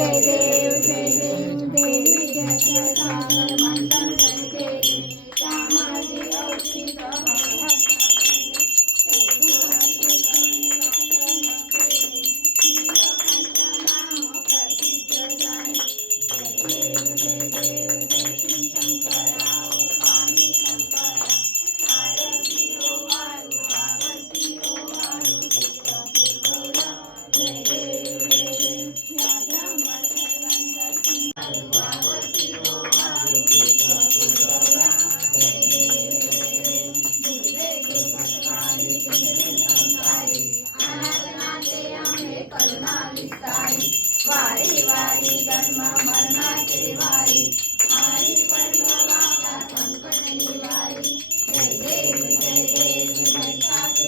जय देव देवी जय सागर मंथन जय देवी श्यामाजी औषिक वारी वारी जन्म मरणाचे वारी